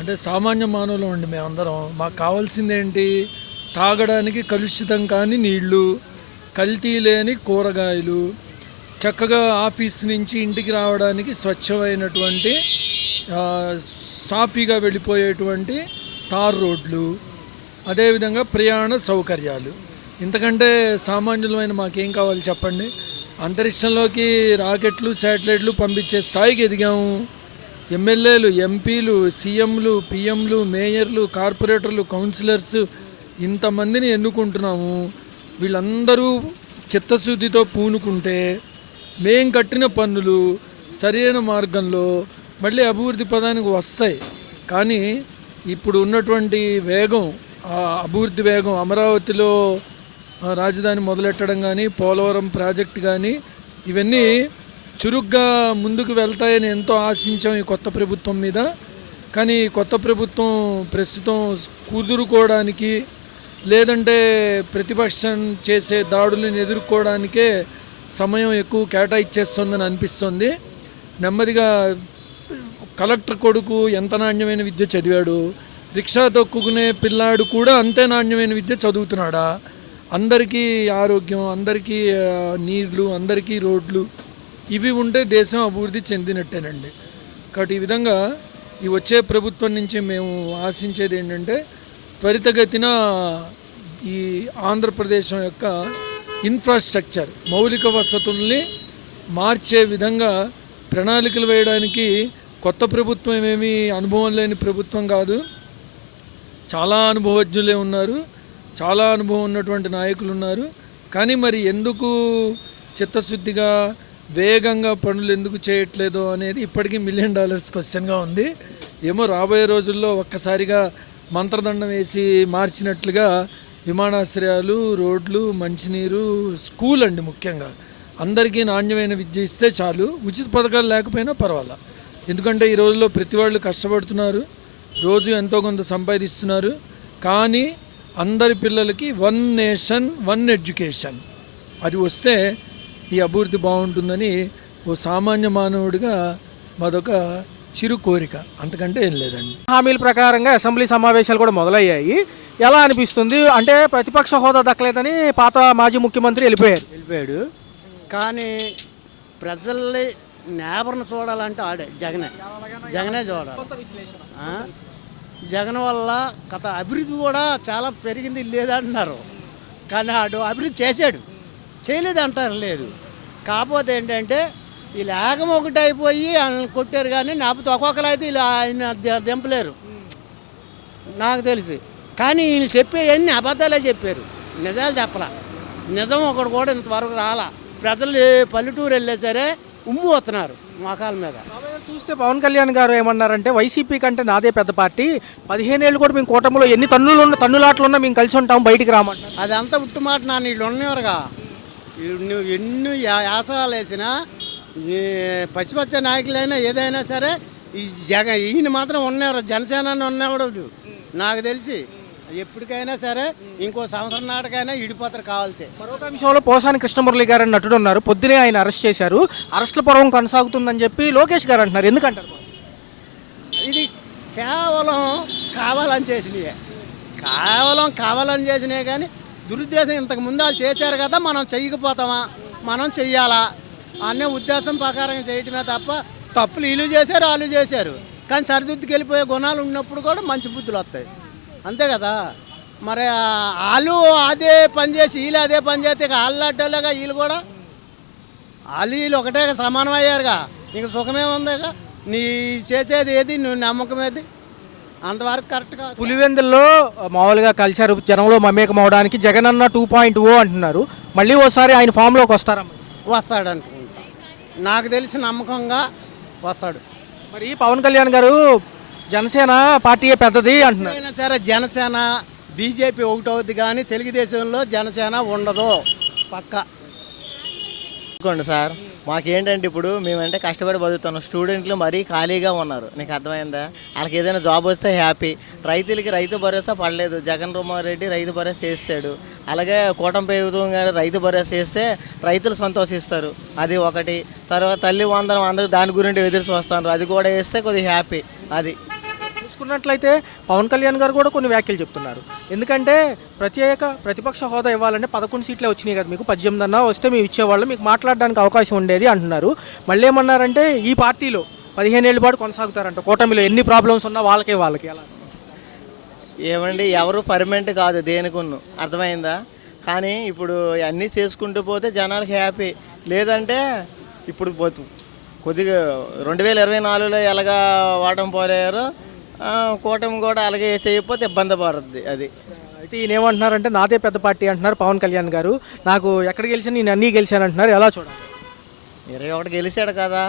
అంటే సామాన్య మానవులం అండి మేమందరం. మాకు కావాల్సిందేంటి? తాగడానికి కలుషితం కాని నీళ్లు, కల్తీ లేని కూరగాయలు, చక్కగా ఆఫీస్ నుంచి ఇంటికి రావడానికి స్వచ్ఛమైనటువంటి సాఫీగా వెళ్ళిపోయేటువంటి తార్ రోడ్లు, అదేవిధంగా ప్రయాణ సౌకర్యాలు. ఇంతకంటే సామాన్యులమైన మాకేం కావాలి చెప్పండి? అంతరిక్షంలోకి రాకెట్లు, శాటిలైట్లు పంపించే స్థాయికి ఎదిగాము. ఎమ్మెల్యేలు, ఎంపీలు, సీఎంలు, పిఎంలు, మేయర్లు, కార్పొరేటర్లు, కౌన్సిలర్స్ ఇంతమందిని ఎన్నుకుంటున్నాము. వీళ్ళందరూ చిత్తశుద్ధితో పూనుకుంటే మేం కట్టిన పన్నులు సరైన మార్గంలో మళ్ళీ అభివృద్ధి పదానికి వస్తాయి. కానీ ఇప్పుడు ఉన్నటువంటి వేగం, అభివృద్ధి వేగం, అమరావతిలో రాజధాని మొదలెట్టడం కానీ, పోలవరం ప్రాజెక్టు కానీ, ఇవన్నీ చురుగ్గా ముందుకు వెళ్తాయని ఎంతో ఆశించాం ఈ కొత్త ప్రభుత్వం మీద. కానీ కొత్త ప్రభుత్వం ప్రస్తుతం కుదురుకోవడానికి, లేదంటే ప్రతిపక్షం చేసే దాడులను ఎదుర్కోవడానికే సమయం ఎక్కువ కేటాయిచ్చేస్తుందని అనిపిస్తుంది. నెమ్మదిగా కలెక్టర్ కొడుకు ఎంత నాణ్యమైన విద్య చదివాడు, రిక్షా తొక్కుకునే పిల్లాడు కూడా అంతే నాణ్యమైన విద్య చదువుతున్నాడా? అందరికీ ఆరోగ్యం, అందరికీ నీళ్లు, అందరికీ రోడ్లు, ఇవి ఉంటే దేశం అభివృద్ధి చెందినట్టేనండి. కాబట్టి ఈ విధంగా ఈ వచ్చే ప్రభుత్వం నుంచి మేము ఆశించేది ఏంటంటే త్వరితగతిన ఈ ఆంధ్రప్రదేశం యొక్క ఇన్ఫ్రాస్ట్రక్చర్, మౌలిక వసతుల్ని మార్చే విధంగా ప్రణాళికలు వేయడానికి కొత్త ప్రభుత్వం ఏమీ అనుభవం లేని ప్రభుత్వం కాదు. చాలా అనుభవజ్ఞులే ఉన్నారు, చాలా అనుభవం ఉన్నటువంటి నాయకులు ఉన్నారు. కానీ మరి ఎందుకు చిత్తశుద్ధిగా వేగంగా పనులు ఎందుకు చేయట్లేదో అనేది ఇప్పటికీ $1 మిలియన్ క్వశ్చన్గా ఉంది. ఏమో రాబోయే రోజుల్లో ఒక్కసారిగా మంత్రదండం వేసి మార్చినట్లుగా విమానాశ్రయాలు, రోడ్లు, మంచినీరు, స్కూల్ అండి ముఖ్యంగా అందరికీ నాణ్యమైన విద్య ఇస్తే చాలు. ఉచిత పథకాలు లేకపోయినా పర్వాలా. ఎందుకంటే ఈ రోజుల్లో ప్రతి వాళ్ళు కష్టపడుతున్నారు, రోజు ఎంతో కొంత సంపాదిస్తున్నారు. కానీ అందరి పిల్లలకి 1 నేషన్ 1 ఎడ్యుకేషన్ అది వస్తే ఈ అభివృద్ధి బాగుంటుందని ఓ సామాన్య మానవుడిగా మాదొక చిరు కోరిక, అంతకంటే ఏం లేదండి. హామీల ప్రకారంగా అసెంబ్లీ సమావేశాలు కూడా మొదలయ్యాయి. ఎలా అనిపిస్తుంది? అంటే ప్రతిపక్ష హోదా దక్కలేదని పాత మాజీ ముఖ్యమంత్రి వెళ్ళిపోయాడు. కానీ ప్రజల్ని నేబర్ను చూడాలంటే ఆడే జగనే చూడాలి. జగన్ వల్ల కథ అభివృద్ధి కూడా చాలా పెరిగింది లేదంటున్నారు. కానీ ఆడు అభివృద్ధి చేశాడు, చేయలేదు అంటారు లేదు. కాకపోతే ఏంటంటే వీళ్ళు ఏకం ఒకటి అయిపోయి ఆయన కొట్టారు. కానీ నాపతో ఒక్కొక్కరు అయితే వీళ్ళు ఆయన దింపలేరు నాకు తెలిసి. కానీ వీళ్ళు చెప్పేవన్నీ అబద్ధాలే చెప్పారు, నిజాలు చెప్పలా. నిజం ఒకటి కూడా ఇంతవరకు రాలా. ప్రజలు పల్లెటూరు వెళ్ళే సరే ఉమ్ము వస్తున్నారు మోకాల మీద. చూస్తే పవన్ కళ్యాణ్ గారు ఏమన్నారంటే వైసీపీ కంటే నాదే పెద్ద పార్టీ, 15 ఏళ్ళు కూడా మేము కూటమిలో ఎన్ని తన్నులాట్లు ఉన్నా మేము కలిసి ఉంటాం, బయటికి రామంటారు. అదంతా ఉట్టు మాట. నాన్న వీళ్ళు ఉన్నవారుగా, నువ్వు ఎన్ని యాసగాలు వేసినా, పచ్చిపచ్చ నాయకులైనా ఏదైనా సరే ఈ ఈయన మాత్రం ఉన్నారు. జనసేన ఉన్నవాడు నాకు తెలిసి ఎప్పటికైనా సరే ఇంకో సంవత్సరం నాటికైనా ఇడిపోతారు కావాలితే. మరొక అంశంలో పోసాని కృష్ణమురళి గారు అని నటుడు ఉన్నారు, పొద్దునే ఆయన అరెస్ట్ చేశారు. అరెస్టుల పర్వం కొనసాగుతుందని చెప్పి లోకేష్ గారు అంటున్నారు, ఎందుకంటారు? ఇది కేవలం కావాలని చేసినాయి కానీ దురుద్దేశం ఇంతకు ముందు వాళ్ళు చేశారు కదా, మనం చెయ్యకపోతామా, మనం చెయ్యాలా అనే ఉద్దేశం ప్రకారం చేయటమే తప్ప తప్పులు వీళ్ళు చేశారు వాళ్ళు చేశారు. కానీ సరిదిద్దుకు వెళ్ళిపోయే గుణాలు ఉన్నప్పుడు కూడా మంచి బుద్ధులు వస్తాయి, అంతే కదా. మరి వాళ్ళు అదే పని చేసి వీళ్ళు అదే పని చేస్తే వాళ్ళలాగా వీళ్ళు కూడా వీళ్ళు ఒకటే సమానం అయ్యారుగా. ఇంక సుఖమే ఉందిగా, నీ చేసేది ఏది, నువ్వు నమ్మకం ఏది, అంతవరకు కరెక్ట్ కాదు. పులివెందుల్లో మామూలుగా కలిశారు, జనంలో మమేకం అవడానికి. జగనన్న 2.0 అంటున్నారు, మళ్ళీ ఓసారి ఆయన ఫామ్లోకి వస్తాడు అనుకుంటా. నాకు తెలిసి నమ్మకంగా వస్తాడు. మరి పవన్ కళ్యాణ్ గారు జనసేన పార్టీయే పెద్దది అంటున్నారు. సరే జనసేన బీజేపీ ఒకటవుద్ది కానీ తెలుగుదేశంలో జనసేన ఉండదు పక్కా. సార్ మాకేంటంటే ఇప్పుడు మేమంటే కష్టపడి బతుకుతున్నాం, స్టూడెంట్లు మరీ ఖాళీగా ఉన్నారు, నీకు అర్థమైందా? వాళ్ళకి ఏదైనా జాబ్ వస్తే హ్యాపీ. రైతులకి రైతు భరోసా పడలేదు, జగన్మోహన్ రెడ్డి రైతు భరోసా వేస్తాడు. అలాగే కూటమి ప్రభుత్వం గారు రైతు భరోసా వేస్తే రైతులు సంతోషిస్తారు, అది ఒకటి. తర్వాత తల్లి వందనం అందరూ దాని గురించి ఎదురు చూస్తున్నారు, అది కూడా వేస్తే కొద్దిగా హ్యాపీ. అది చూసుకున్నట్లయితే పవన్ కళ్యాణ్ గారు కూడా కొన్ని వ్యాఖ్యలు చెప్తున్నారు. ఎందుకంటే ప్రతిపక్ష హోదా ఇవ్వాలంటే 11 సీట్లే వచ్చినాయి కదా, మీకు 18 అన్నా వస్తే మేము ఇచ్చేవాళ్ళం, మీకు మాట్లాడడానికి అవకాశం ఉండేది అంటున్నారు. మళ్ళీ ఏమన్నారంటే ఈ పార్టీలో 15 ఏళ్ళ పాటు కొనసాగుతారంట, కూటమిలో ఎన్ని ప్రాబ్లమ్స్ ఉన్నా వాళ్ళకి అలా. ఏమండి, ఎవరు పర్మనెంట్ కాదు దేనికున్ను, అర్థమైందా? కానీ ఇప్పుడు అన్నీ చేసుకుంటూ పోతే జనాలకి హ్యాపీ. లేదంటే ఇప్పుడు కొద్దిగా 2024లో ఎలాగా వాటం పోలేరు, కూటమి కూడా అలాగే చేయకపోతే ఇబ్బంది పడుతుంది. అది అయితే ఈయన ఏమంటున్నారంటే నాదే పెద్ద పార్టీ అంటున్నారు పవన్ కళ్యాణ్ గారు. నాకు ఎక్కడ గెలిచాను, నేను అన్నీ గెలిచాను అంటున్నారు. ఎలా చూడాలి? 21 గెలిచాడు కదా,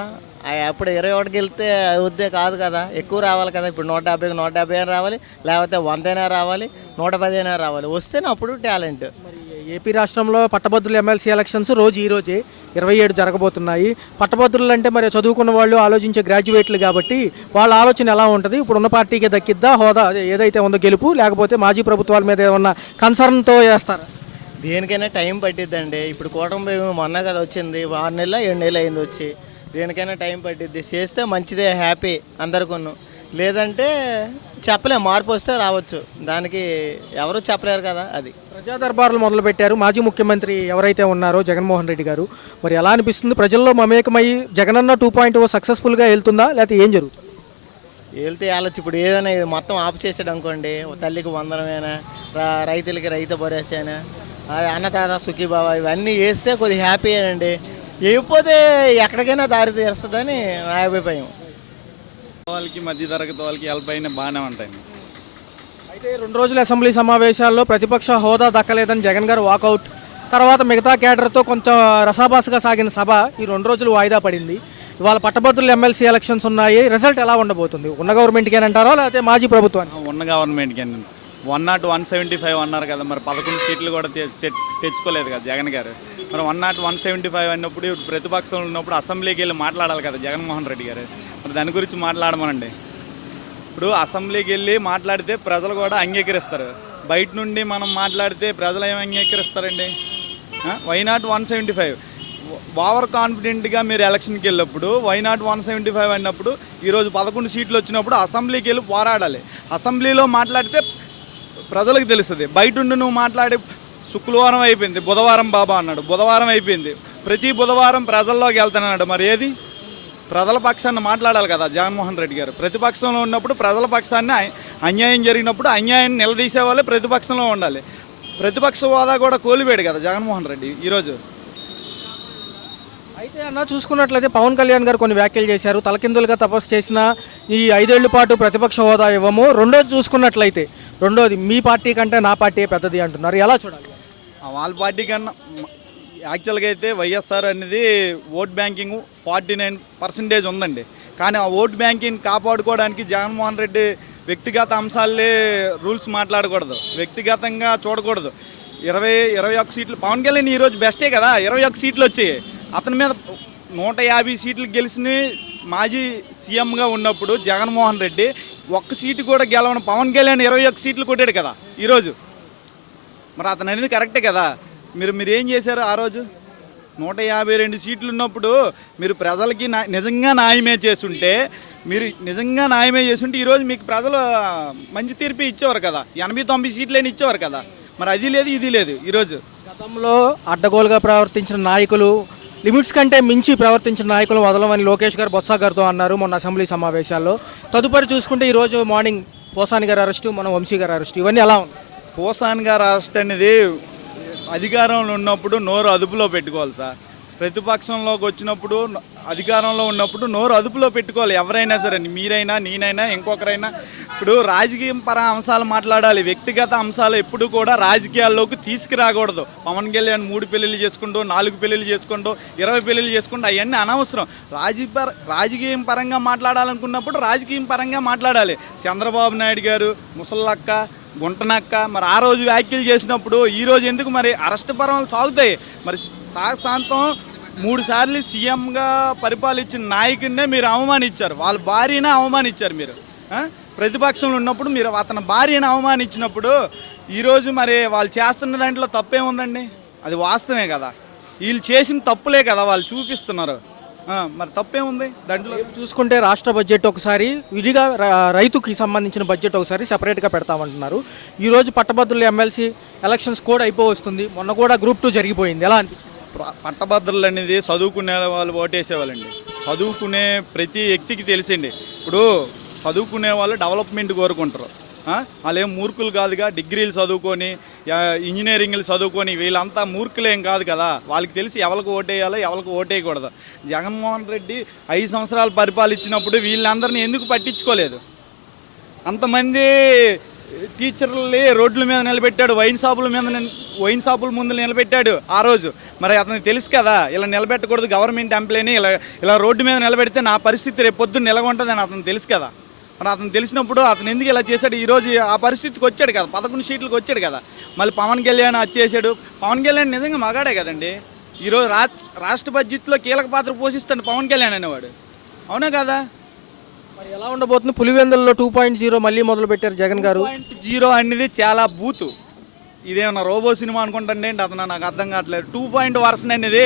అప్పుడు 21 గెలిస్తే అవుద్దే కాదు కదా, ఎక్కువ రావాలి కదా. ఇప్పుడు 150కి 150 అయినా రావాలి, లేకపోతే 100 అయినా రావాలి, 110 అయినా రావాలి, వస్తేనే అప్పుడు టాలెంట్. మరి ఏపీ రాష్ట్రంలో పట్టభద్రుల ఎమ్మెల్సీ ఎలక్షన్స్ ఈ రోజే 27 జరగబోతున్నాయి. పట్టభద్రులు అంటే మరి చదువుకున్న వాళ్ళు, ఆలోచించే గ్రాడ్యుయేట్లు కాబట్టి వాళ్ళ ఆలోచన ఎలా ఉంటుంది? ఇప్పుడు ఉన్న పార్టీకే దక్కిద్దా హోదా, ఏదైతే ఉందో గెలుపు, లేకపోతే మాజీ ప్రభుత్వాల మీద ఏమన్నా కన్సర్న్తో చేస్తారా? దేనికైనా టైం పట్టిద్దండి. ఇప్పుడు కూటమి మొన్న కదా వచ్చింది, 6 నెలలు 7 నెలలు అయింది వచ్చి. దేనికైనా టైం పట్టిద్ది, చేస్తే మంచిదే, హ్యాపీ అందరికీ. లేదంటే చెప్పలేం, మార్పు వస్తే రావచ్చు, దానికి ఎవరు చెప్పలేరు కదా. అది ప్రజా దర్బార్లు మొదలుపెట్టారు మాజీ ముఖ్యమంత్రి ఎవరైతే ఉన్నారో జగన్మోహన్ రెడ్డి గారు. మరి ఎలా అనిపిస్తుంది? ప్రజల్లో మమేకమై జగనన్న 2.0 సక్సెస్ఫుల్గా వెళ్తుందా, లేకపోతే ఏం జరుగుతుంది? వెళ్తే వెళ్ళొచ్చు. ఇప్పుడు ఏదైనా మార్పు ఆపు చేసాడు అనుకోండి, తల్లికి వందనమేనా, రైతులకి రైతు భరోసానా, అన్నదాత సుఖీబాబా, ఇవన్నీ వేస్తే కొద్దిగా హ్యాపీ అండి. వేయకపోతే ఎక్కడికైనా దారి తీస్తుందని నా అభిప్రాయం. వాళ్ళకి మధ్య తరగతి వాళ్ళకి హెల్ప్ అయినా బాగానే ఉంటాయి. అయితే 2 రోజుల అసెంబ్లీ సమావేశాల్లో ప్రతిపక్ష హోదా దక్కలేదని జగన్ గారు వాకౌట్, తర్వాత మిగతా కేడర్తో కొంచెం రసాభాసగా సాగిన సభ ఈ 2 రోజులు వాయిదా పడింది. ఇవాళ పట్టభద్రుల ఎమ్మెల్సీ ఎలక్షన్స్ ఉన్నాయి. రిజల్ట్ ఎలా ఉండబోతుంది? ఉన్న గవర్నమెంట్కేనంటారా, లేకపోతే మాజీ ప్రభుత్వాన్ని? ఉన్న గవర్నమెంట్కి 101, 175 అన్నారు కదా, మరి 11 సీట్లు కూడా తెచ్చుకోలేదు కదా జగన్ గారు. మరి 101, 175 అన్నప్పుడు ఇప్పుడు ప్రతిపక్షంలో ఉన్నప్పుడు అసెంబ్లీకి వెళ్ళి మాట్లాడాలి కదా జగన్మోహన్ రెడ్డి గారు. మరి దాని గురించి మాట్లాడమనండి. ఇప్పుడు అసెంబ్లీకి వెళ్ళి మాట్లాడితే ప్రజలు కూడా అంగీకరిస్తారు. బయట నుండి మనం మాట్లాడితే ప్రజలు ఏమి అంగీకరిస్తారండి? Why not 175? ఓవర్ కాన్ఫిడెంట్గా మీరు ఎలక్షన్కి వెళ్ళినప్పుడు వై నాట్ 175 అన్నప్పుడు ఈరోజు 11 సీట్లు వచ్చినప్పుడు అసెంబ్లీకి వెళ్ళి పోరాడాలి. అసెంబ్లీలో మాట్లాడితే ప్రజలకు తెలుస్తుంది. బయట ఉండి నువ్వు మాట్లాడి శుక్రవారం అయిపోయింది, బుధవారం బాబా అన్నాడు, బుధవారం అయిపోయింది, ప్రతి బుధవారం ప్రజల్లోకి వెళ్తానన్నాడు. మరి ఏది? ప్రజల పక్షాన్ని మాట్లాడాలి కదా జగన్మోహన్ రెడ్డి గారు. ప్రతిపక్షంలో ఉన్నప్పుడు ప్రజల పక్షాన్ని, అన్యాయం జరిగినప్పుడు అన్యాయాన్ని నిలదీసే వాళ్ళే ప్రతిపక్షంలో ఉండాలి. ప్రతిపక్ష హోదా కూడా కోల్పోయాడు కదా జగన్మోహన్ రెడ్డి ఈరోజు. అయితే అన్న చూసుకున్నట్లయితే పవన్ కళ్యాణ్ గారు కొన్ని వ్యాఖ్యలు చేశారు. తలకిందులుగా తపస్సు చేసిన ఈ 5 ఏళ్ల పాటు ప్రతిపక్ష హోదా ఇవ్వము. రెండోది చూసుకున్నట్లయితే, మీ పార్టీ కంటే నా పార్టీ పెద్దది అంటున్నారు. ఎలా చూడాలి? వాళ్ళ పార్టీ కన్నా యాక్చువల్గా అయితే వైఎస్ఆర్ అనేది ఓట్ బ్యాంకింగ్ 49% ఉందండి. కానీ ఆ ఓట్ బ్యాంకింగ్ కాపాడుకోవడానికి జగన్మోహన్ రెడ్డి వ్యక్తిగత అంశాలే రూల్స్ మాట్లాడకూడదు, వ్యక్తిగతంగా చూడకూడదు. 21 సీట్లు పవన్ కళ్యాణ్ ఈరోజు బెస్టే కదా, 21 సీట్లు వచ్చాయి. అతని మీద 150 సీట్లు గెలిచిన మాజీ సీఎంగా ఉన్నప్పుడు జగన్మోహన్ రెడ్డి 1 సీటు కూడా గెలవని పవన్ కళ్యాణ్ 21 సీట్లు కొట్టాడు కదా ఈరోజు. మరి అతను అనేది కరెక్టే కదా. మీరు ఏం చేశారు ఆ రోజు? 152 సీట్లు ఉన్నప్పుడు మీరు ప్రజలకి నిజంగా న్యాయమే చేస్తుంటే, ఈరోజు మీకు ప్రజలు మంచి తీర్పు ఇచ్చేవారు కదా, 80-90 సీట్లైనా ఇచ్చేవారు కదా. మరి అది లేదు, ఇది లేదు. ఈరోజు గతంలో అడ్డగోలుగా ప్రవర్తించిన నాయకులు, లిమిట్స్ కంటే మించి ప్రవర్తించిన నాయకులు వదలమని లోకేష్ గారు బొత్స గారితో అన్నారు మొన్న అసెంబ్లీ సమావేశాల్లో. తదుపరి చూసుకుంటే ఈరోజు మార్నింగ్ పోసాని గారు అరెస్టు, మన వంశీ గారు అరెస్టు, ఇవన్నీ ఎలా ఉంది? పోసాని గారు అరెస్ట్ అనేది అధికారంలో ఉన్నప్పుడు నోరు అదుపులో పెట్టుకోవాలి సార్. ప్రతిపక్షంలోకి వచ్చినప్పుడు, అధికారంలో ఉన్నప్పుడు నోరు అదుపులో పెట్టుకోవాలి ఎవరైనా సరే, మీరైనా, నేనైనా, ఇంకొకరైనా. ఇప్పుడు రాజకీయం పర అంశాలు మాట్లాడాలి, వ్యక్తిగత అంశాలు ఎప్పుడు కూడా రాజకీయాల్లోకి తీసుకురాకూడదు. పవన్ కళ్యాణ్ 3 పెళ్ళిళ్ళు చేసుకుంటూ, 4 పెళ్ళిళ్ళు చేసుకుంటూ, 20 పెళ్ళిళ్ళు చేసుకుంటూ అవన్నీ అనవసరం. రాజకీయం పరంగా మాట్లాడాలనుకున్నప్పుడు రాజకీయం పరంగా మాట్లాడాలి. చంద్రబాబు నాయుడు గారు, ముసలక్క, గుంటనక్క మరి ఆ రోజు వ్యాఖ్యలు చేసినప్పుడు ఈరోజు ఎందుకు మరి అరెస్ట్ పర్వాలు సాగుతాయి? మరి శాంతం 3 సార్లు సీఎంగా పరిపాలించిన నాయకుడినే మీరు అవమానించారు, వాళ్ళ భార్యనే అవమానించారు. మీరు ప్రతిపక్షంలో ఉన్నప్పుడు మీరు అతని భార్యను అవమానించినప్పుడు ఈరోజు మరి వాళ్ళు చేస్తున్న దాంట్లో తప్పేముందండి? అది వాస్తవమే కదా. వీళ్ళు చేసిన తప్పులే కదా వాళ్ళు చూపిస్తున్నారు. మరి తప్పేముంది దాంట్లో? చూసుకుంటే రాష్ట్ర బడ్జెట్ ఒకసారి విడిగా రైతుకి సంబంధించిన బడ్జెట్ ఒకసారి సెపరేట్గా పెడతామంటున్నారు. ఈరోజు పట్టభద్రుల ఎమ్మెల్సీ ఎలక్షన్స్ కూడా అయిపోవస్తుంది. మొన్న కూడా గ్రూప్ 2 జరిగిపోయింది. ఎలా అనిపించింది? పట్టభద్రులు అనేది చదువుకునే వాళ్ళు ఓటేసేవాళ్ళండి. చదువుకునే ప్రతి వ్యక్తికి తెలిసిండి. ఇప్పుడు చదువుకునే వాళ్ళు డెవలప్మెంట్ కోరుకుంటారు. వాళ్ళు ఏం మూర్ఖులు కాదుగా, డిగ్రీలు చదువుకొని ఇంజనీరింగ్లు చదువుకొని వీళ్ళంతా మూర్ఖులేం కాదు కదా. వాళ్ళకి తెలిసి ఎవరికి ఓటేయాలో ఎవరికి ఓటేయకూడదు. జగన్మోహన్ రెడ్డి 5 సంవత్సరాలు పరిపాలించినప్పుడు వీళ్ళందరినీ ఎందుకు పట్టించుకోలేదు? అంతమంది టీచర్లని రోడ్ల మీద నిలబెట్టాడు, వైన్ షాపుల ముందు నిలబెట్టాడు ఆ రోజు. మరి అతనికి తెలుసు కదా ఇలా నిలబెట్టకూడదు, గవర్నమెంట్ ఎంప్లాయీని ఇలా రోడ్డు మీద నిలబెడితే నా పరిస్థితి రేపు పొద్దున్న నిలగొంటుందని అతను తెలుసు కదా. మరి అతను తెలిసినప్పుడు అతను ఎందుకు ఇలా చేశాడు? ఈరోజు ఆ పరిస్థితికి వచ్చాడు కదా, 11 సీట్లకు వచ్చాడు కదా. మళ్ళీ పవన్ కళ్యాణ్ వచ్చేసాడు. పవన్ కళ్యాణ్ నిజంగా మగాడే కదండి. ఈరోజు రాష్ట్ర బడ్జెట్లో కీలక పాత్ర పోషిస్తాడు పవన్ కళ్యాణ్ అనేవాడు, అవునా కదా? మరి ఎలా ఉండబోతుంది? పులివెందులలో 2.0 మళ్ళీ మొదలు పెట్టారు జగన్ గారు. 2.0 అనేది చాలా బూతు. ఇదేమన్నా రోబో సినిమా అనుకుంటాండి ఏంటి అతను? నాకు అర్థం కావట్లేదు. 2.0 వర్షన్ అనేది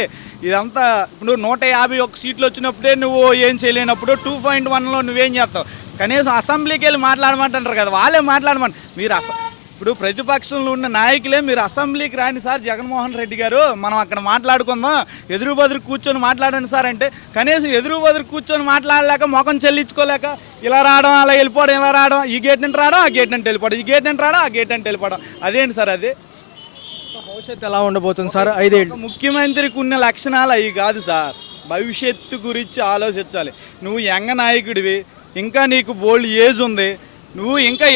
ఇదంతా. ఇప్పుడు 151 సీట్లు వచ్చినప్పుడే నువ్వు ఏం చేయలేనప్పుడు 2.1లో నువ్వేం చేస్తావు? కనీసం అసెంబ్లీకి వెళ్ళి మాట్లాడమంటారు కదా, వాళ్ళే మాట్లాడమంటారు. మీరు ఇప్పుడు ప్రతిపక్షంలో ఉన్న నాయకులే మీరు అసెంబ్లీకి రాని సార్ జగన్మోహన్ రెడ్డి గారు, మనం అక్కడ మాట్లాడుకుందాం, ఎదురు బదురు కూర్చొని మాట్లాడండి సార్ అంటే కనీసం ఎదురు బదురు కూర్చొని మాట్లాడలేక ముఖం చెల్లించుకోలేక ఇలా రావడం అలా వెళ్ళిపోవడం, ఇలా రావడం, ఈ గేట్ నుంచి రావడం ఆ గేట్ నుంచి వెళ్ళిపోవడం, ఈ గేట్ నుంచి రావడం ఆ గేట్ నుంచి వెళ్ళిపోవడం. అదేంటి సార్ అది? భవిష్యత్తు ఎలా ఉండబోతుంది సార్? 5 ఏళ్ళు ముఖ్యమంత్రికి ఉన్న లక్షణాలు అవి కాదు సార్. భవిష్యత్తు గురించి ఆలోచించాలి. నువ్వు యంగ నాయకుడివి, ఇంకా నీకు బోల్డ్ ఏజ్ ఉంది. నువ్వు ఇంకా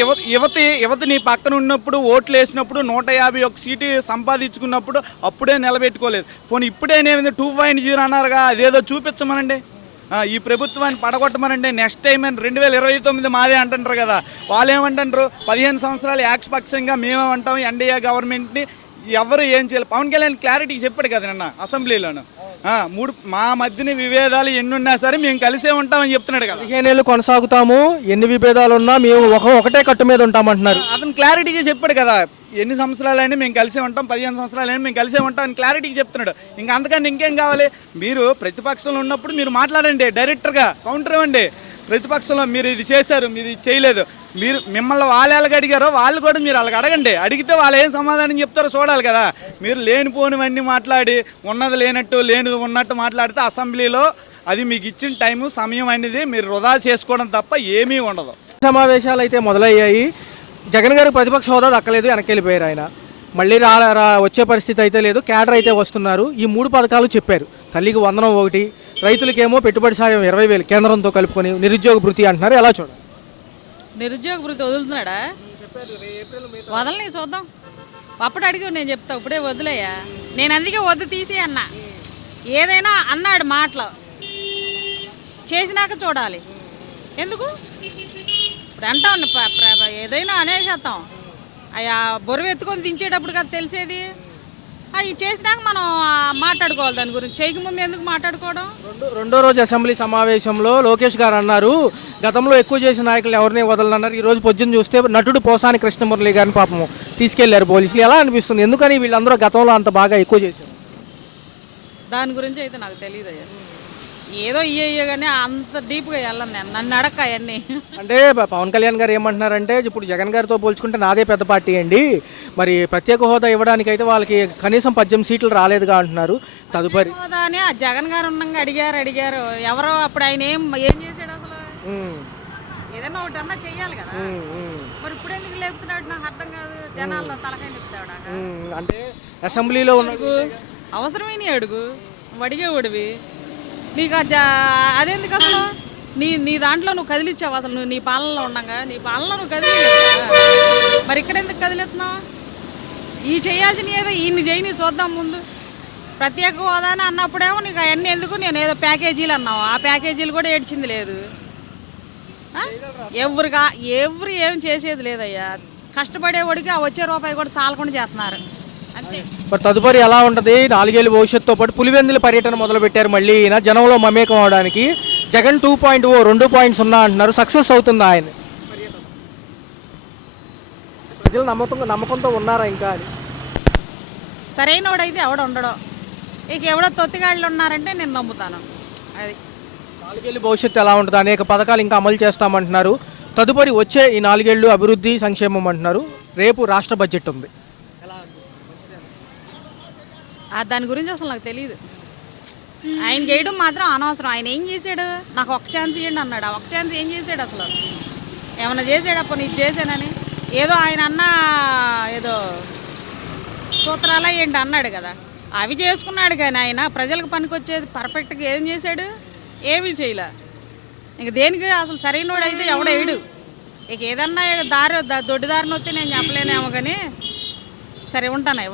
యువత నీ పక్కన ఉన్నప్పుడు ఓట్లు వేసినప్పుడు 151 సీటు సంపాదించుకున్నప్పుడు అప్పుడే నిలబెట్టుకోలేదు. పోనీ ఇప్పుడేనేది 2.0 అన్నారుగా, అదేదో చూపించమనండి. ఈ ప్రభుత్వాన్ని పడగొట్టమనండి. నెక్స్ట్ టైం 2029 మాదే అంటుంటారు కదా. వాళ్ళు ఏమంటారు? 15 సంవత్సరాలు ఏకపక్షంగా మేమేమంటాం ఎన్డీఏ గవర్నమెంట్ని ఎవరు ఏం చేయాలి? పవన్ కళ్యాణ్ క్లారిటీ చెప్పాడు కదా నిన్న అసెంబ్లీలోను. మా మధ్యన విభేదాలు ఎన్ని ఉన్నా సరే మేము కలిసే ఉంటామని చెప్తున్నాడు కదా. 15 ఏళ్ళు కొనసాగుతాము, ఎన్ని విభేదాలు ఉన్నా మేము ఒకటే కట్టు మీద ఉంటామంటున్నారు. అతను క్లారిటీగా చెప్పాడు కదా, ఎన్ని సంవత్సరాలైనా మేము కలిసే ఉంటాం, 15 సంవత్సరాలైనా మేము కలిసే ఉంటాం అని క్లారిటీగా చెప్తున్నాడు. ఇంకా అంతకంటే ఇంకేం కావాలి? మీరు ప్రతిపక్షంలో ఉన్నప్పుడు మీరు మాట్లాడండి, డైరెక్టర్గా కౌంటర్ ఇవ్వండి. ప్రతిపక్షంలో మీరు ఇది చేశారు, మీరు ఇది చేయలేదు, మిమ్మల్ని వాళ్ళు ఎలాగ అడిగారో వాళ్ళు కూడా మీరు అలాగ అడగండి. అడిగితే వాళ్ళు ఏం సమాధానం చెప్తారో చూడాలి కదా. మీరు లేనిపోనివన్నీ మాట్లాడి ఉన్నది లేనట్టు లేనిది ఉన్నట్టు మాట్లాడితే అసెంబ్లీలో అది మీకు ఇచ్చిన టైము సమయం అనేది మీరు వృధా చేసుకోవడం తప్ప ఏమీ ఉండదు. సమావేశాలు అయితే మొదలయ్యాయి. జగన్ గారికి ప్రతిపక్ష హోదా దక్కలేదు, వెనక్కి వెళ్ళిపోయారు ఆయన. మళ్ళీ వచ్చే పరిస్థితి అయితే లేదు. క్యాడర్ అయితే వస్తున్నారు. ఈ 3 పథకాలు చెప్పారు. తల్లికి వందనం 1, రైతులకేమో పెట్టుబడి సాయం 20,000 కేంద్రంతో కలుపుకొని, నిరుద్యోగ భృతి అంటున్నారు. ఎలా చూడాలి? నిరుద్యోగ భృతి వదులుతున్నాడా? వదలని చూద్దాం. అప్పుడు అడిగి నేను చెప్తా, ఇప్పుడే వదిలేయా. నేను అందుకే వద్దు తీసి అన్నా. ఏదైనా అన్నాడు మాటలు చేసినాక చూడాలి. ఎందుకు ఇప్పుడు అంటాం ఏదైనా అనేసేస్తాం. అయ్యా బొరువు ఎత్తుకొని దించేటప్పుడు కదా తెలిసేది. అవి చేసినాక మనం మాట్లాడుకోవాలి దాని గురించి. చేయక ముందు ఎందుకు మాట్లాడుకోవడం? రెండో రోజు అసెంబ్లీ సమావేశంలో లోకేష్ గారు అన్నారు, గతంలో ఎక్కువ చేసిన నాయకులు ఎవరిని వదలనన్నారు. ఈ రోజు పొద్దున్న చూస్తే నటుడు పోసాని కృష్ణమురళి గారిని పాపం తీసుకెళ్లారు పోలీసులు. ఎలా అనిపిస్తుంది? ఎందుకని వీళ్ళందరూ గతంలో అంత బాగా ఎక్కువ చేశారు? దాని గురించి అయితే నాకు తెలియదు అయ్యా. ఏదో ఇయ్యో కానీ అంత డీప్గా వెళ్ళను నేను, నన్ను అడక్క అవన్నీ. అంటే పవన్ కళ్యాణ్ గారు ఏమంటున్నారంటే, ఇప్పుడు జగన్ గారితో పోల్చుకుంటే నాదే పెద్ద పార్టీ అండి, మరి ప్రత్యేక హోదా ఇవ్వడానికి అయితే వాళ్ళకి కనీసం 18 సీట్లు రాలేదుగా అంటున్నారు. తదుపరి హోదా అని ఆ జగన్ గారు ఉన్నాగా అడిగారు. ఎవరో అప్పుడు ఆయన ఏం చేశాడు అసలు? ఏదైనా ఒకటి అన్నా చెయ్యాలి కదా. మరి ఇప్పుడు ఎందుకు లేపుతున్నాడు నాకు అర్థం కాదు. జనాల్లో తలకాయ లేపుతాడు. అంటే అసెంబ్లీలో ఉన్న అవసరమైన అడుగు, అడిగేవాడివి. నీకు అదెందుకు అసలు? నీ దాంట్లో నువ్వు కదిలిచ్చావు అసలు. నువ్వు నీ పాలనలో ఉండగా నీ పాలనలో నువ్వు కదిలి, మరి ఇక్కడ ఎందుకు కదిలిస్తున్నావు? ఈ చేయాల్సిన ఏదో ఈయన్ని చేయని చూద్దాం ముందు. ప్రత్యేక హోదా అని అన్నప్పుడేమో నీకు అవన్నీ ఎందుకు, నేను ఏదో ప్యాకేజీలు అన్నావు. ఆ ప్యాకేజీలు కూడా ఏడ్చింది లేదు. ఎవరు ఏం చేసేది లేదయ్యా. కష్టపడేవాడికి ఆ వచ్చే రూపాయి కూడా చాలకుండా చేస్తున్నారు అంతే. మరి తదుపరి ఎలా ఉంటుంది? 4 ఏళ్ళ భవిష్యత్తుతో పాటు పులివెందుల పర్యటన మొదలుపెట్టారు. మళ్ళీ ఈయన జనంలో మమేకం అవడానికి. జగన్ 2.0 2.0 అంటున్నారు. సక్సెస్ అవుతుందా ఆయన? ప్రజలు నమ్మకంతో ఉన్నారా ఇంకా అని? సరైన వాడైతే ఎవడ ఉండడం. ఇక ఎవడో తొత్తిగాళ్ళు ఉన్నారంటే నేను నమ్ముతాను. అది 4 ఏళ్ళు భవిష్యత్తు ఎలా ఉంటుంది? అనేక పథకాలు ఇంకా అమలు చేస్తామంటున్నారు. తదుపరి వచ్చే ఈ 4 ఏళ్ళు అభివృద్ధి సంక్షేమం అంటున్నారు. రేపు రాష్ట్ర బడ్జెట్ ఉంది. దాని గురించి అసలు నాకు తెలియదు. ఆయన చేయడం మాత్రం అనవసరం. ఆయన ఏం చేశాడు? నాకు ఒక ఛాన్స్ ఇవ్వండి అన్నాడు. ఆ ఒక ఛాన్స్ ఏం చేశాడు అసలు? ఏమన్నా చేశాడు? అప్పుడు ఇది చేశానని ఏదో ఆయన అన్న ఏదో సూత్రాలా ఏంటి అన్నాడు కదా, అవి చేసుకున్నాడు. కానీ ఆయన ప్రజలకు పనికొచ్చేది పర్ఫెక్ట్గా ఏం చేశాడు? ఏమీ చేయలే. ఇంక దేనికి అసలు సరైన వాడు అయితే ఎవడేడు. ఇక ఏదన్నా దొడ్డి దారిని వస్తే నేను చెప్పలేనేమో కానీ సరే ఉంటాను.